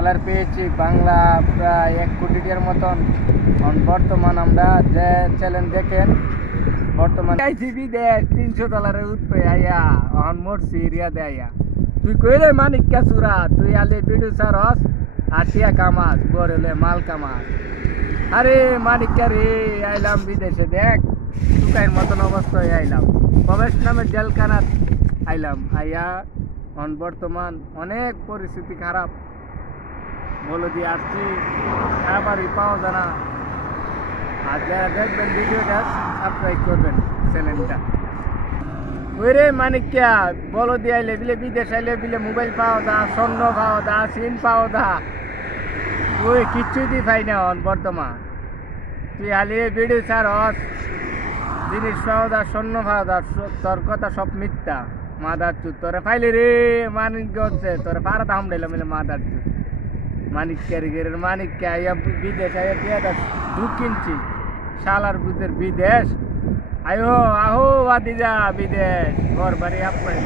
Dollar পেয়েছি বাংলা প্রায় 1 কোটি টাকার মতন। বর্তমান আমরা যে চ্যালেঞ্জ দেখেন বর্তমান বিদেশ $300 উঠবে আইয়া অন মোট সিরিয়া দেয়া তুই কইলে মানিক চূড়া তুই আলে বিডু সারস আটিয়া কামাস বরেলে মাল কামাস। আরে মানিক রে আইলাম বিদেশে দেখ তুকাইয়ের মতন অবস্থায় আইলাম প্রবেশ নামে জেলখানাত আইলাম আইয়া বর্তমান অনেক পরিস্থিতি খারাপ বলে দিয়ে আসছি খাবারই পাওয়া যায় না। আর যারা দেখবেন ভিডিওটা সাবস্ক্রাইব করবেন চ্যানেলটা। ওই রে মানিকা বলো দিয়ে আইলে বিলে বিদেশ আইলে বিলে মোবাইল পাওয়া দা স্বর্ণ পাওয়া দা সিম পাওয়া দা ওই কিচ্ছুই দি পাই না বর্তমান। তুই আলি ভিডিও ছাড় জিনিস পাওয়া দা স্বর্ণ পাওয়া দা তোর কথা সব মিথ্যা মাদার চুত তোরা পাইলে রে মানিক গছে তোরা পারা দাম দিলাম মিলে মাদার চুত মানিক ক্যারিগের মানিক আইয়া বিদেশ আইয়া পেয়াদা কিনছি শালার বুধের বিদেশ আয়ো আহো বাদি যা বিদেশ ঘর বাড়ি আপনার